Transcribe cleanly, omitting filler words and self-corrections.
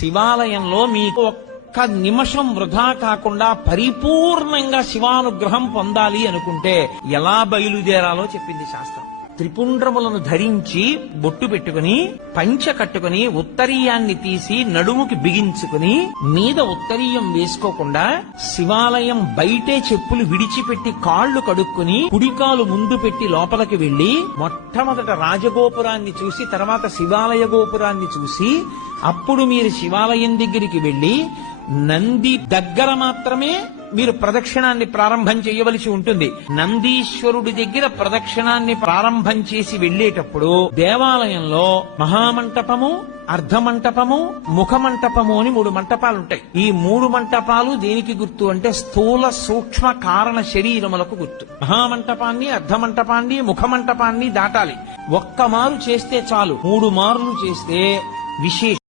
శివాలయంలో మీకు ఒక్క నిమిషం వృధా కాకుండా పరిపూర్ణంగా శివానుగ్రహం పొందాలి అనుకుంటే ఎలా బయలుదేరాలో చెప్పింది శాస్త్రం. త్రిపుండ్రములను ధరించి బొట్టు పెట్టుకుని పంచ కట్టుకుని ఉత్తరీయాన్ని తీసి నడుముకి బిగించుకుని మీద ఉత్తరీయం వేసుకోకుండా శివాలయం బయటే చెప్పులు విడిచిపెట్టి కాళ్లు కడుక్కుని కుడికాలు ముందు పెట్టి లోపలికి వెళ్లి మొట్టమొదట రాజగోపురాన్ని చూసి తర్వాత శివాలయ గోపురాన్ని చూసి అప్పుడు మీరు శివాలయం దగ్గరికి వెళ్లి నంది దగ్గర మాత్రమే మీరు ప్రదక్షిణాన్ని ప్రారంభం చేయవలసి ఉంటుంది. నందీశ్వరుడి దగ్గర ప్రదక్షిణాన్ని ప్రారంభం చేసి వెళ్లేటప్పుడు దేవాలయంలో మహామంటపము, అర్ధమంటపము, ముఖమంటపము అని 3 మంటపాలుంటాయి. ఈ 3 మంటపాలు దేనికి గుర్తు అంటే స్థూల సూక్ష్మ కారణ శరీరములకు గుర్తు. మహామంటపాన్ని, అర్ధమంటపాన్ని, ముఖమంటపాన్ని దాటాలి. ఒక్క మారు చేస్తే చాలు, 3 మార్లు చేస్తే విశేషం.